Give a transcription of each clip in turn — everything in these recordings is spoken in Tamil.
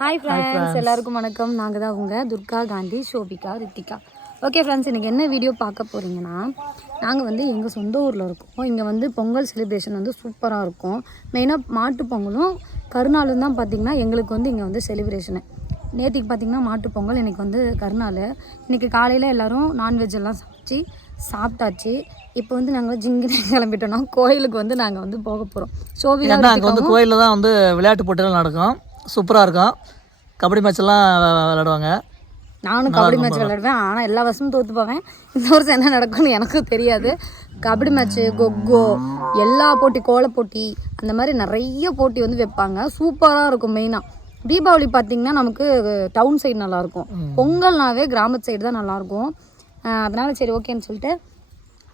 ஹாய் ஃப்ரெண்ட்ஸ், எல்லாருக்கும் வணக்கம். நாங்கள் தான் உங்கள் துர்கா காந்தி, ஷோபிகா, ரித்திகா. ஓகே ஃப்ரெண்ட்ஸ், இன்றைக்கி என்ன வீடியோ பார்க்க போகிறீங்கன்னா, நாங்கள் வந்து எங்கள் சொந்த ஊரில் இருக்கோம். இங்கே வந்து பொங்கல் செலிப்ரேஷன் வந்து சூப்பராக இருக்கும். மெயினாக மாட்டு பொங்கலும் கருநாளும் தான் பார்த்திங்கன்னா எங்களுக்கு வந்து இங்கே வந்து செலிப்ரேஷனு. நேற்றுக்கு பார்த்திங்கன்னா மாட்டு பொங்கல், இன்றைக்கி வந்து கருநாள். இன்றைக்கி காலையில் எல்லோரும் நான்வெஜ் எல்லாம் சாப்பிட்டாச்சு. இப்போ வந்து நாங்கள் ஜிங்கினே கிளம்பிட்டோம்னா கோயிலுக்கு வந்து நாங்கள் வந்து போக போகிறோம். ஷோபிகா அங்கே வந்து கோயிலில் தான் வந்து விளையாட்டு போட்டிகள் நடக்கும். சூப்பராக இருக்கும். கபடி மேட்ச்லாம் விளையாடுவாங்க. நானும் கபடி மேட்ச் விளையாடுவேன். ஆனால் எல்லா வருஷமும் தோற்று போவேன். இந்த வருஷம் என்ன நடக்கும்னு எனக்கும் தெரியாது. கபடி மேட்ச்சு, கொக்கோ, எல்லா போட்டி, கோல போட்டி, அந்த மாதிரி நிறைய போட்டி வந்து வைப்பாங்க. சூப்பராக இருக்கும். மெயினாக தீபாவளி பார்த்திங்கன்னா நமக்கு டவுன் சைடு நல்லாயிருக்கும். பொங்கல்னாவே கிராமத்து சைடு தான் நல்லாயிருக்கும். அதனால் சரி ஓகேன்னு சொல்லிட்டு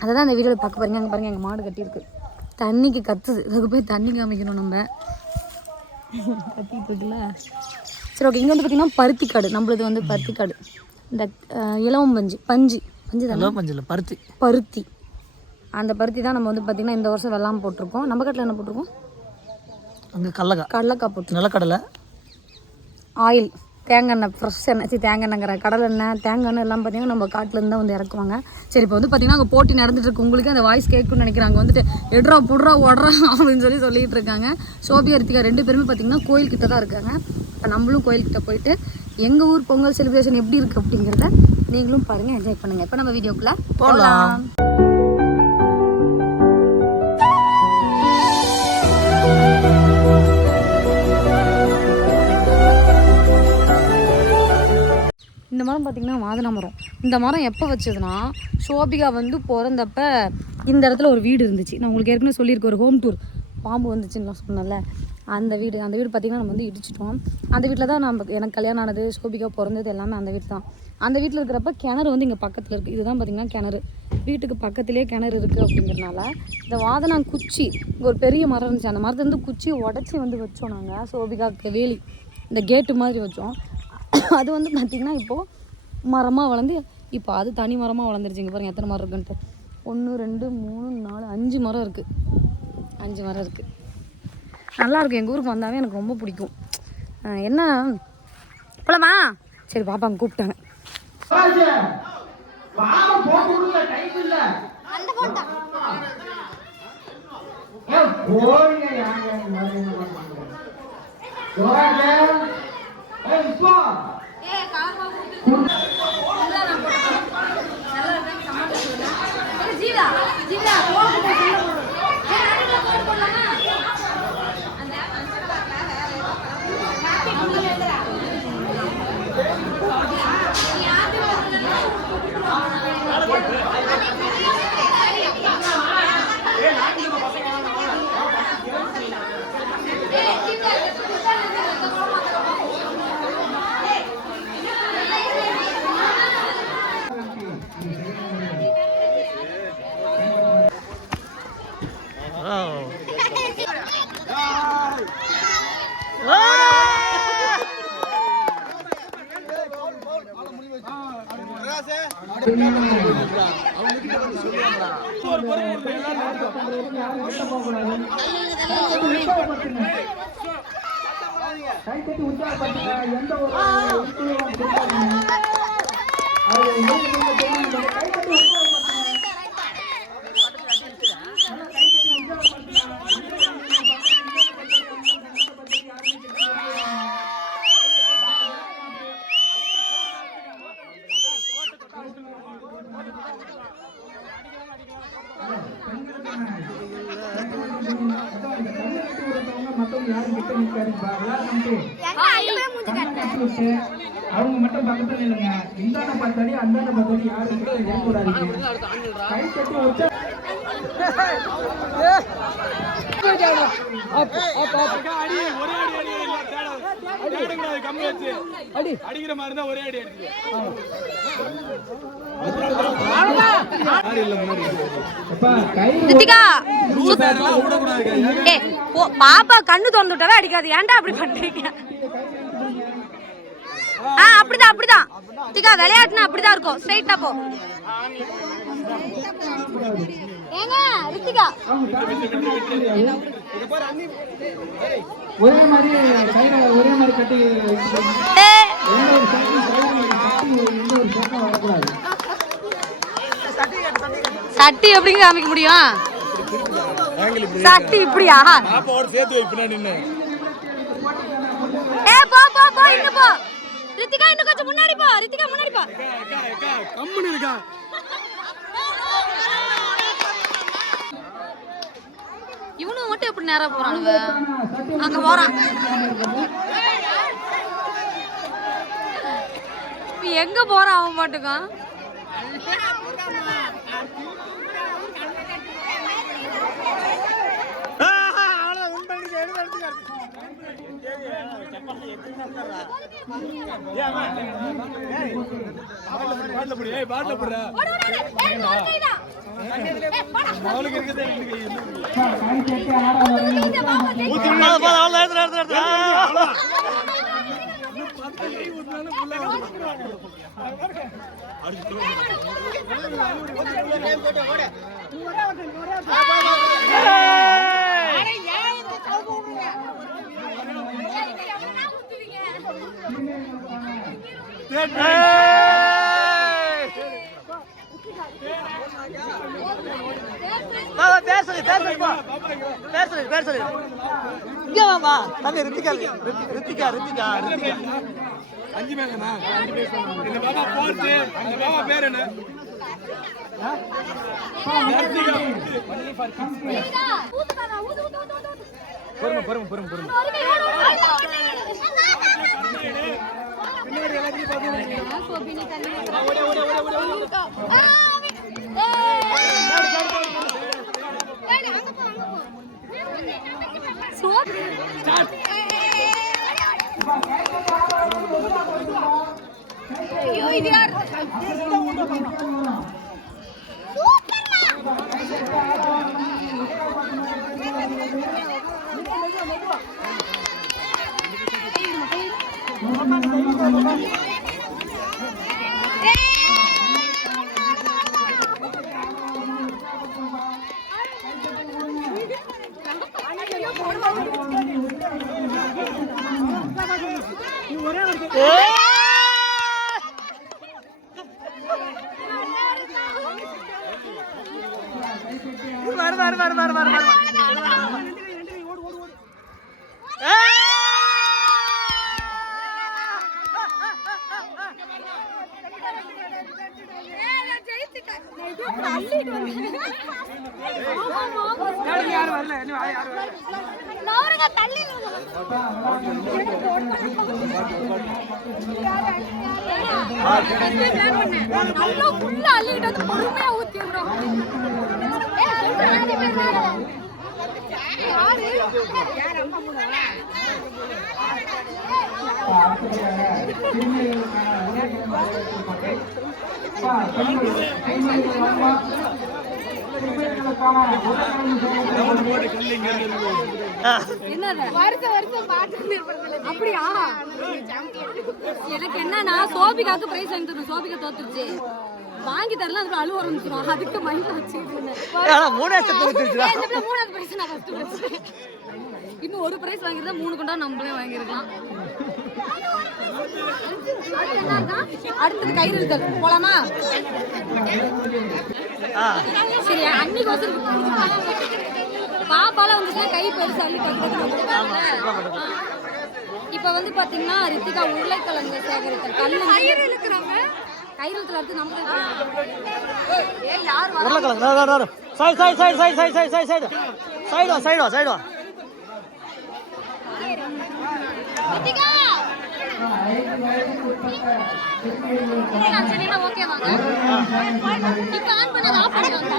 அதை தான் அந்த வீடியோவில் பார்க்க போகிறீங்க. அங்கே பாருங்கள், எங்கள் மாடு கட்டியிருக்கு. தண்ணிக்கு கத்துது. அதுக்கு போய் தண்ணி காமிக்கணும். நம்ம கத்திட்டு இருக்குல்ல. சரி ஓகே. இங்கே வந்து பார்த்திங்கன்னா பருத்திக்காடு. நம்மளது வந்து பருத்திக்காடு. இந்த இலவம் பஞ்சு தானே, பருத்தி. அந்த பருத்தி தான் நம்ம வந்து பார்த்திங்கன்னா இந்த வருஷம் வெள்ளாமல் போட்டிருக்கோம். நம்ம காட்டில் என்ன போட்டிருக்கோம்? அங்கே கடலக்காய் போட்டு, நிலக்கடலை, ஆயில், தேங்காய் எண்ணெய், ஃப்ரெஷ் எண்ணெய், தேங்காய் எண்ணெய்ங்கிற கடலை எண்ணெய், தேங்காய் எண்ணெய் எல்லாம் பார்த்திங்கன்னா நம்ம காட்டிலேருந்து தான் வந்து இறக்குவாங்க. சரி, இப்போ வந்து பார்த்திங்கன்னா அங்கே போட்டி நடந்துட்டு இருக்கு. உங்களுக்கு அந்த வாய்ஸ் கேட்குன்னு நினைக்கிறாங்க. வந்துட்டு எடுறா புடுறா ஓடுறா அப்படின்னு சொல்லிட்டு இருக்காங்க. ஷோபிகா, ரித்திகா 2 பேருமே பார்த்திங்கன்னா கோயில்கிட்ட தான் இருக்காங்க. இப்போ நம்மளும் கோயில்கிட்ட போயிட்டு எங்கள் ஊர் பொங்கல் செலிப்ரேஷன் எப்படி இருக்குது அப்படிங்கிறத நீங்களும் பாருங்கள், என்ஜாய் பண்ணுங்கள். இப்போ நம்ம வீடியோக்குள்ளே போகலாம். இந்த மரம் பார்த்திங்கன்னா மாதுளை மரம். இந்த மரம் எப்போ வச்சதுன்னா, ஷோபிகா வந்து பிறந்தப்ப இந்த இடத்துல ஒரு வீடு இருந்துச்சு. நான் உங்களுக்கு ஏற்கனவே சொல்லியிருக்கேன், ஒரு ஹோம் டூர் பாம்பு வந்துச்சுன்னு சொன்னல. அந்த வீடு பார்த்திங்கன்னா நம்ம வந்து இடிச்சிட்டோம். அந்த வீட்டில் தான் எனக்கு கல்யாணம் ஆனது, ஷோபிகா பிறந்தது எல்லாமே அந்த வீடு தான். அந்த வீட்டில் இருக்கிறப்ப கிணறு வந்து இங்கே பக்கத்தில் இருக்குது. இதுதான் பார்த்திங்கன்னா கிணறு. வீட்டுக்கு பக்கத்துலேயே கிணறு இருக்குது. அப்படிங்கிறனால இந்த வாதனாங் குச்சி, இங்கே ஒரு பெரிய மரம் இருந்துச்சு. அந்த மரத்துலேருந்து குச்சியை உடச்சி வந்து வச்சோம் நாங்கள். ஷோபிகாவுக்கு வேலி, இந்த கேட்டு மாதிரி வச்சோம். அது வந்து பார்த்திங்கன்னா இப்போது மரமாக வளர்ந்து இப்போ அது தனி மரமாக வளர்ந்துருச்சுங்க. பாருங்கள் எத்தனை மரம் இருக்குன்ட்டு. 1 2 3 4 5 மரம் இருக்குது. 5 மரம் இருக்குது. நல்லாயிருக்கும். எங்கள் ஊருக்கு வந்தாவே எனக்கு ரொம்ப பிடிக்கும். என்ன போலாமா? சரி, பாப்பா அங்கே கூப்பிட்டாங்க. அவங்க மட்டும் பக்கத்துல இல்லைங்க. இந்தாண்ட பார்த்தாடி அந்தாண்ட பார்த்தாடி யாரும் கூடாதீங்க. கை தட்டி வச்சா அடிக்கிற மாதிரி இருந்தா ஒரே அடி அடிச்சு. பாப்பா கண்ணு திறந்துட்டாவே அடிக்காது. ஏன்டா அப்படி பண்றீங்க? அப்படிதான் திகா விளையாட்டுனா அப்படிதான் இருக்கும். ஸ்ட்ரைட்டா போ. ஏங்க ரித்திகா ஒரே மாதிரி கையில ஒரே மாதிரி கட்டி வரக்கூடாது. சட்டி எப்படிங்க காமிக்க முடியும்? சட்டி இப்படியா? ஏ போ போ போ இங்க போ. ரித்திகா இன்னும் கொஞ்சம் முன்னாடி போ. ரித்திகா முன்னாடி போ. கம்முனு இருக்கா. இவனும் மட்டும் எப்படி நேரா போறானுங்க? அங்க போறான். எங்க போறான் அவன் பாட்டுக்கான்? அப்படியா? எனக்கு என்னன்னா சோபிகாக்கு பிரைஸ் வாங்கி தரணும். சோபிகா தோத்துருச்சு, வாங்கி தரல. அதுக்கு அழுவ ஆரம்பிச்சிடும். அதுக்கு மைண்ட்ல வச்சுக்கிட்டு மூணாவது பிரைஸ் நான் ஃபர்ஸ்ட் இன்னும் ஒரு பிரைஸ் வாங்கிருந்தா 3 கொண்டா நம்மளே வாங்கிருக்கலாம். அடுத்தது கயிறு இழுத்தல் போலாமா? சரி, அன்னைக்கு வந்து பாப்பால வந்துச்சுன்னா கை பெருசு அள்ளி இப்ப வந்து பாத்தீங்கன்னா ரித்திகா உருளைக்கிழங்கு சேகரித்தல் கல்லு கயிறு இழுத்துல அடுத்து நம்ம ஓகே வாங்க. இப்ப ஆன் பண்ணது ஆஃப் பண்ணிடுவாங்க.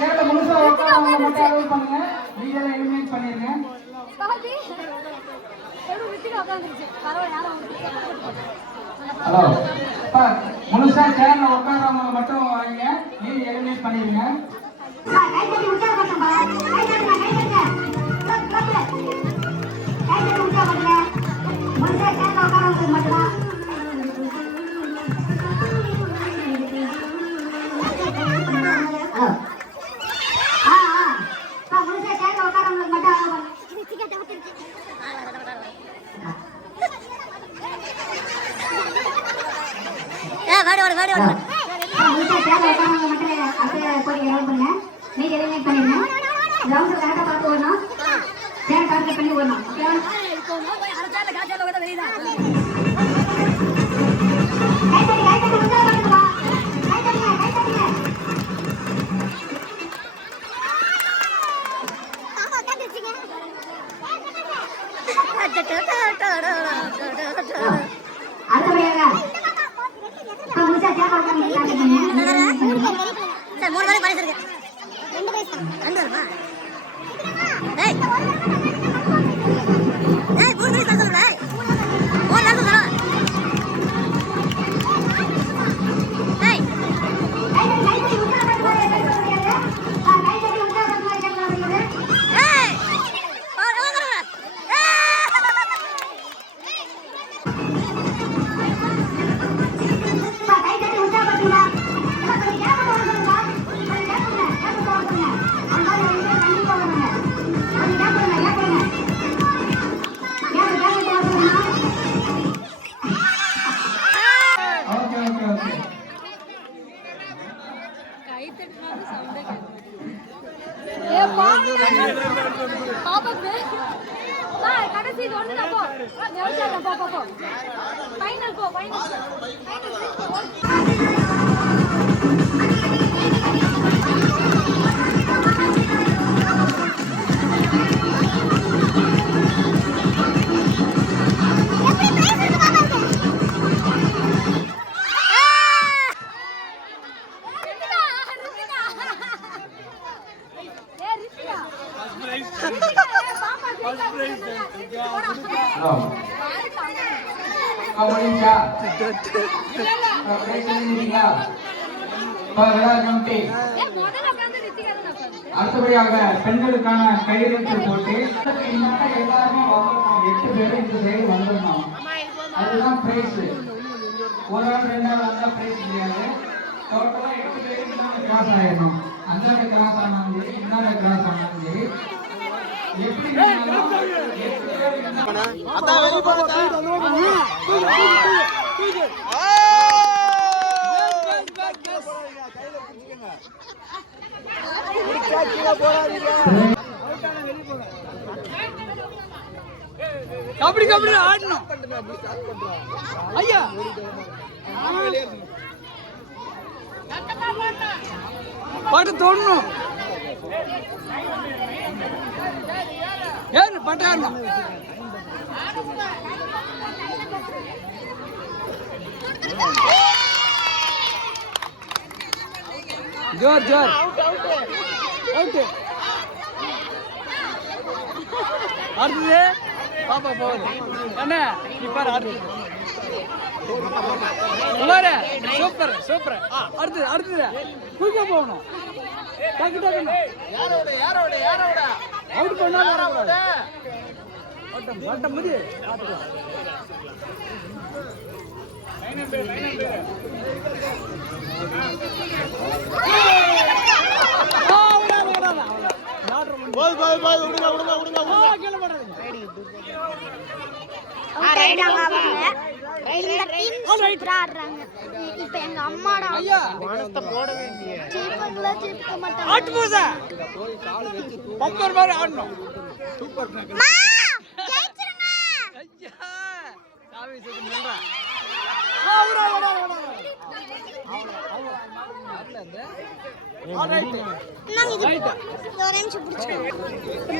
சேர்ல முழுசா உட்கார்ந்தவங்க மட்டும் அலோவ் பண்ணுங்க. நீங்களே எலிமினேட் பண்ணிருங்க. ஹலோ அப்பா, முழுசா சேர்ல உட்கார்ந்தவங்க மட்டும் வாங்க. நீங்க எலிமினேட் பண்ணிருங்க. கடைசி ஒண்ணு போ ஃபைனல் போ ஃபைனல் அடுத்தபடியாக பெண்களுக்கான கையெழுத்து போட்டு எல்லாருமே 8 பேர் இந்த சைடு வந்துடணும். அதுதான் பிரைஸ். ஒரு ஆள் 2 ஆள் வந்தா பிரைஸ் கிடையாது. டோட்டலா 8 பேருக்கு தான் கிராஸ் ஆயிடணும். அந்தாண்ட கிராஸ் ஆனாலும் சரி, இந்தாண்ட கிராஸ் ஆனாலும் சரி, எப்படி கபடி கபடி ஆடணும் ஐயா பாட்டு தோணணும் ஏன் பாட்டு ஆடணும் ஜோர் ஜோர் அவுட் அடுத்தது பாப்பா போகுது என்ன இப்போ அடுத்து சூப்பர் சூப்பர் அடுத்தது அடுத்தது குயிக்கா போகணும் டக்கு டக்குன்னு அவுட் பண்ணா ஓட்டம் ஓட்டம் முடி இந்த டீம் சூப்பரா ஆடுறாங்க. இப்போ எங்க அம்மாடா வானத்தை போட வேண்டிய ஜெயிப்பாங்களா ஜெயிக்க மாட்டாங்க. ஆட்டு போசா கால் வெச்சு பம்பர் மாதிரி ஆடணும். சூப்பர் மா ஜெயிச்சிருங்க. ஐயா சாவி சுத்தி நில்றா. ஆவுடா ஓடா ஓடா.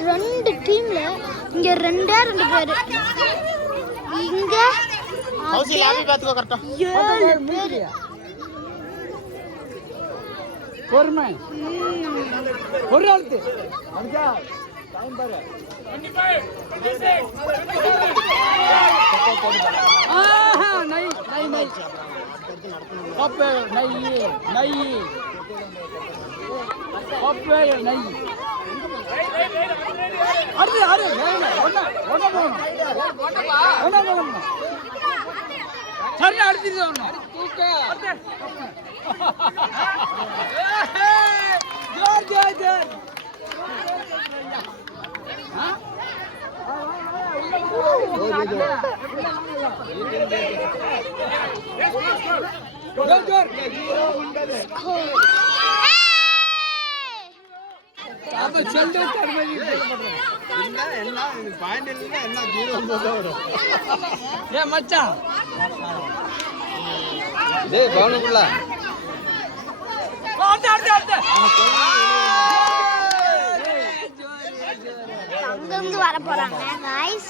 ரெண்டு டீம்ல இங்க ரெண்டு பேரு இங்க பொறுமை ஒரு ஆளுக்கு டைம் பாரு. நை நை நை கப்பே நை நை கப்பே நை அடுத்து ஆடு ஒண்ணா ஒண்ணா போகணும் ஒண்ணா போகணும் சரி அடுத்து வரணும் தூக்க ஜோர் ஜோர் ஜோர் மச்சான் அங்கிருந்து வர போறாங்க गाइस.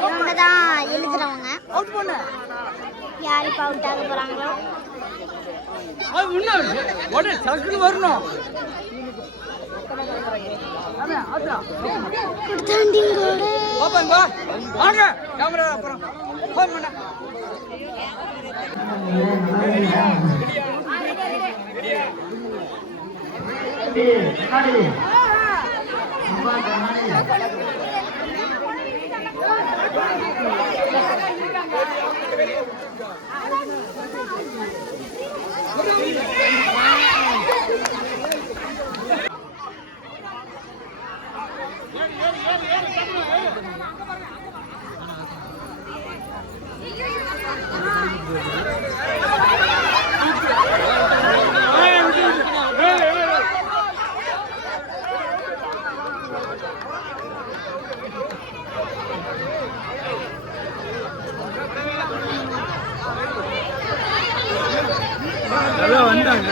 இவங்க தான் எழுதுறவங்க. அவுட் பண்ணு. யார் இப்ப அவுட் ஆக போறாங்களோ அது முன்னாடி ஓடே சர்க்கிள் வரணும். அண்ணா ஆத்ரா குடுத்தாண்டிங்கோட ஓபன் வா வாங்க கேமரா அப்புறம் ஃபோன் பண்ணு. வந்தாங்க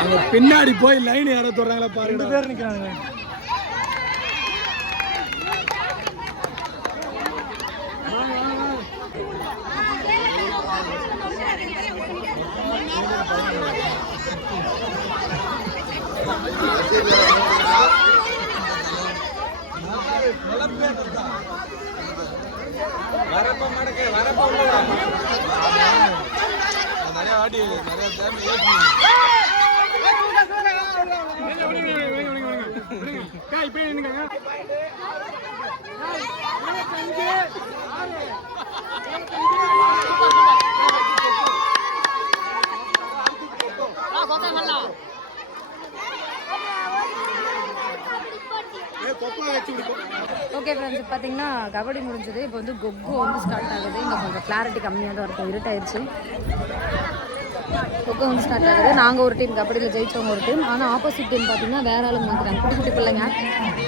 அங்க பின்னாடி போய் லைன் யாரோ தொடறாங்களா பாருங்க. 2 பேர் நிக்கிறாங்க. வரப்ப மடக்கு வரப்ப நிறைய ஆடி நிறைய டைம் ஏத்தி காய் போய் நின்னுங்க. ஓகே ஃப்ரெண்ட்ஸ், பார்த்தீங்கன்னா கபடி முடிஞ்சது. இப்போ வந்து கொக்கோ வந்து ஸ்டார்ட் ஆகுது. இங்கே கொஞ்சம் கிளாரிட்டி கம்மியாக தான் இருக்கும், இருட்டாயிருச்சு. கொக்கோ வந்து ஸ்டார்ட் ஆகுது. நாங்கள் ஒரு டீம் கபடியில் ஜெயிச்சவங்க ஒரு டீம். ஆனால் ஆப்போசிட் டீம் பார்த்தீங்கன்னா வேற ஆளுங்க வந்துட்டாங்க. குட்டி குட்டி பிள்ளைங்க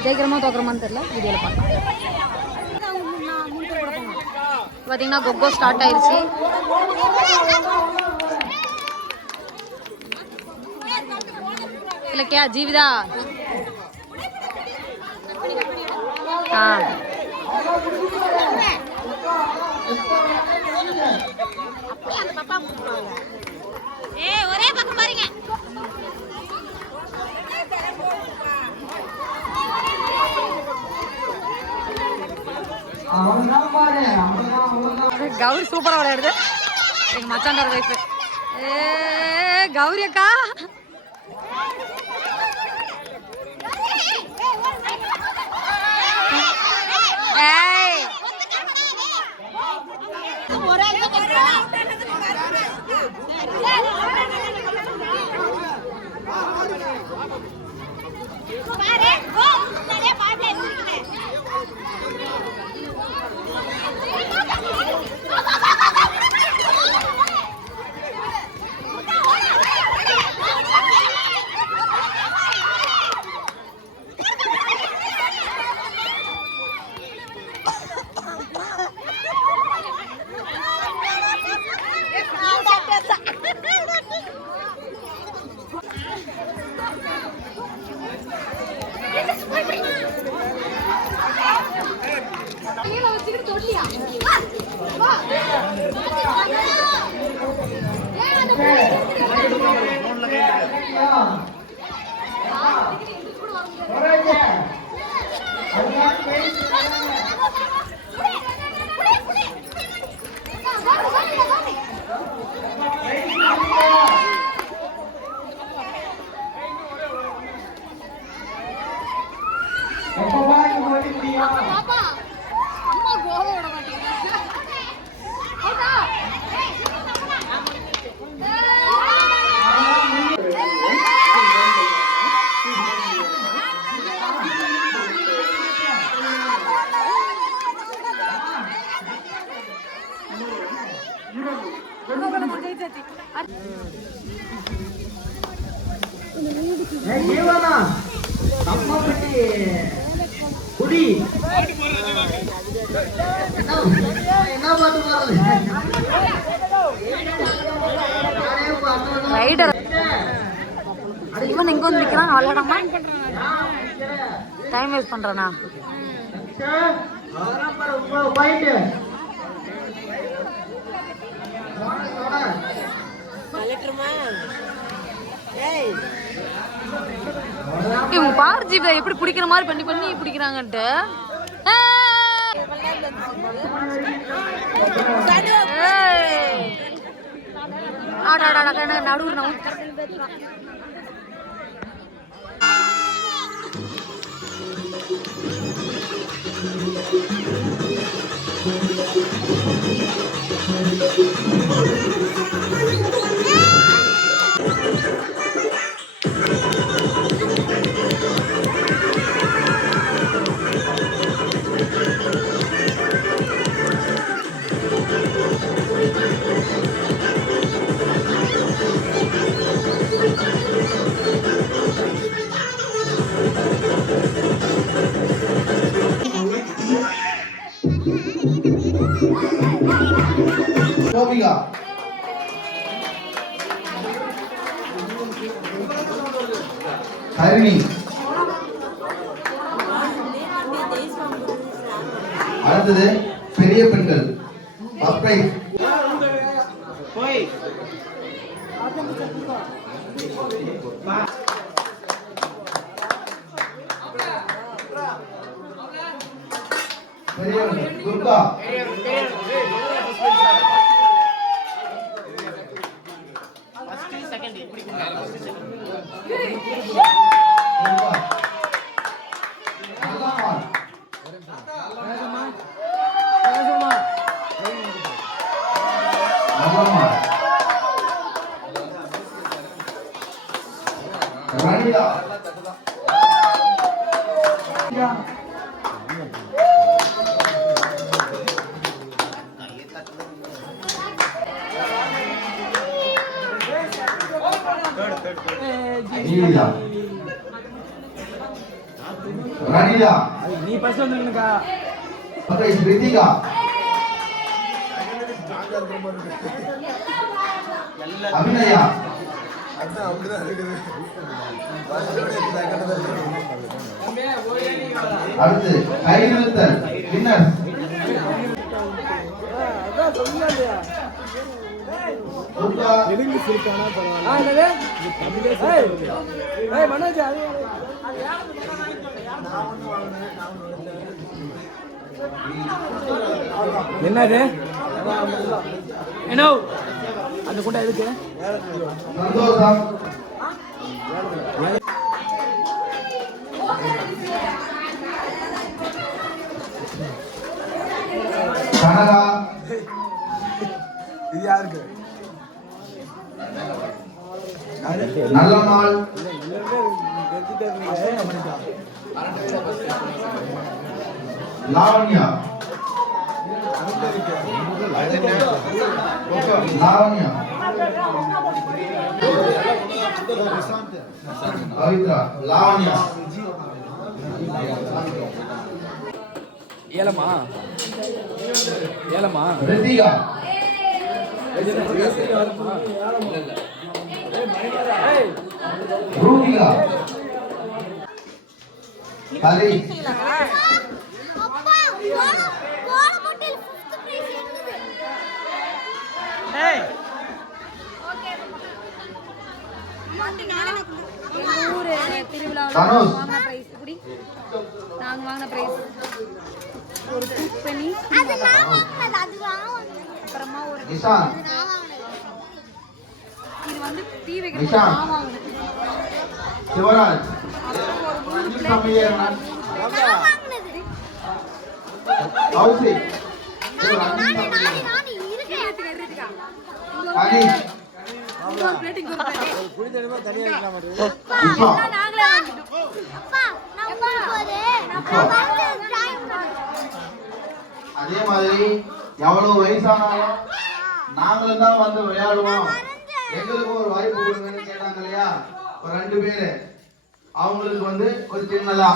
ஜெயிக்கிறமா தோக்குறமான்னு தெரியல. வீடியோவில் பார்க்கலாம். பார்த்தீங்கன்னா கொக்கோ ஸ்டார்ட் ஆயிடுச்சு. இல்லைக்கியா ஜீவிதா? ஒரே பக்கம் பாருங்க. கௌரி சூப்பரா விளையாடுது. எங்க மச்சாண்டார் வைஃப். கௌரி அக்கா ரைடர் இவன் எங்க வந்து நிக்கிறான் விளையாடாம டைம் வேஸ்ட் பண்றானா இவங்க பாரு ஜீவிதா எப்படி பிடிக்கிற மாதிரி பண்ணி பண்ணி பிடிக்கிறாங்கன்ட்டு நடுவுற கோபிகா ஹரிணி அடுத்தது பெரிய பெண்கள் பப்பை பெரியவர்கள் துர்கா ரணிதா நீலிதா ரணிதா நீ ஃபர்ஸ்ட் வந்துருக்கா ஓகே ஸ்ருதிகா அபிநயா அடுத்து கைநிறுத்தல் வின்னர் என்னது என்ன அந்த கூட்டம் எதுக்கு சந்தோஷம் கனகா இது யாருக்கு நல்லம்மாள் லாவண்யா லாவண்யா பவித்ரா லாவண்யா ஏலமா ஏலமா ரித்திகா ரூபிகா ஹரி ஓகே எங்கள் ஊர் திருவிழாவில் தனுஷ். வாங்கின ப்ரைஸ் இப்படி நாங்கள் வாங்கின ப்ரைஸ் ஒரு தூப்பணி, அது நான் வாங்கினது, அது நான் வாங்கினது. அப்புறமா ஒரு நிஷாந்த் நான் வாங்கினது. இது வந்து டீ வைக்கிறது நிஷாந்த். நான் வாங்கினது. சிவராஜ் சமையல் நான் வாங்கினது. கௌசிக் நானு இருக்கேன். கனி இன்னொரு பிளேட் இங்கே ஒரு விஸ்வா நாங்களே வாங்கிட்டோம். அப்பா, நான் போகும்போது நான் வரைஞ்சது drawing பண்ணேன். அதே மாதிரி எவ்வளவு வயசானாலும் நாங்களும் தான் வந்து விளையாடுவோம், எங்களுக்கு ஒரு வாய்ப்பு கொடுங்கன்னு கேட்டாங்க இல்லையா ஒரு 2 பேரு. அவங்களுக்கு வந்து ஒரு சின்னதா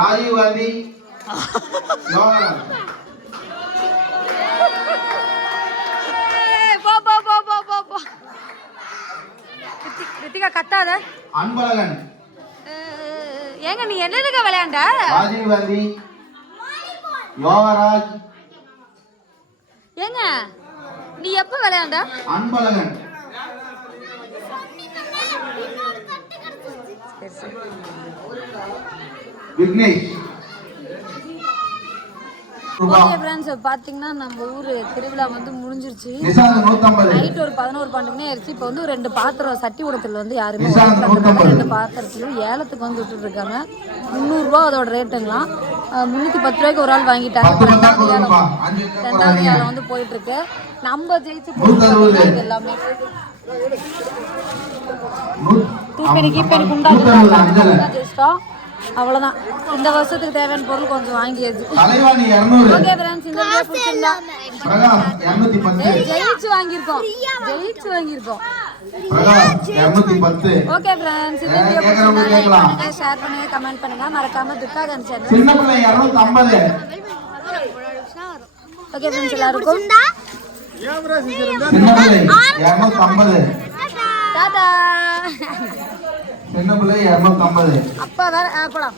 ராஜீவ் காந்தி யோகராஜ். போ. ரித்திகா கத்தாத. அன்பழகன் ஏங்க நீ என்னதுக்கு விளையாண்ட? ராஜீவ் காந்தி யோகராஜ் ஏங்க நீ எப்ப விளையாண்ட? அன்பழகன் விக்னேஷ் ரூபா ஓகே ஃப்ரெண்ட்ஸ், பார்த்தீங்கன்னா நம்ம ஊர் திருவிழா வந்து முடிஞ்சிருச்சு. நிஷாந்த் 150 நைட் ஒரு 11-12 ஆயிடுச்சு. இப்போ வந்து 2 பாத்திரம் சட்டி உடத்தில் வந்து யாருமே நிஷாந்த் வாங்கிட்டு 150. 2 பாத்திரத்துலையும் ஏலத்துக்கு வந்து விட்டுட்டு இருக்காங்க. 300 ரூபா அதோட ரேட்டுங்களாம். 310 ரூபாய்க்கு ஒரு ஆள் வாங்கிட்டாங்க. 10 ரூபா ரெண்டாவது ஏலம் கொடுங்கப்பா. 5 ரூபா ரெண்டாவது போடாதீங்க. ஏலம் வந்து போயிட்டு இருக்கு. நம்ம ஜெயிச்சு 160. இது எல்லாமே நூ- தூக்கணி கீப்பணி 160 அஞ்சல. ஜெயிச்சிட்டோம். அவ்வளோதான். இந்த வருஷத்துக்கு தேவையான பொருள் கொஞ்சம் வாங்கியாச்சு. தலைவாணி 200 ஓகே ஃப்ரெண்ட்ஸ், இந்த வீடியோ பிடிச்சிருந்தா பிரகாஷ் 210 ஜெயிச்சு வாங்கியிருக்கோம். பிரகாஷ் 210 ஓகே ஃப்ரெண்ட்ஸ், இந்த வீடியோ கேக்குறவங்க பிடிச்சிருந்தா லைக் கேட்கலாம். பண்ணுங்க, ஷேர் பண்ணுங்க, கமெண்ட் பண்ணுங்க, மறக்காம துர்காகன் சேனல். சின்ன பிள்ளை 250 ஓகே ஃப்ரெண்ட்ஸ், எல்லாருக்கும் சின்ன பிள்ளை 250 டாடா. சின்ன பிள்ளை 250 அப்பா வேற போலாம்.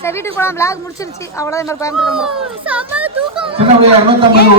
சரி வீட்டுக்கு போலாம். vlog முடிச்சிருச்சு. அவ்வளோதான். கோயம்புத்தூர் செம்ம தூக்கம். சின்ன பிள்ளை 250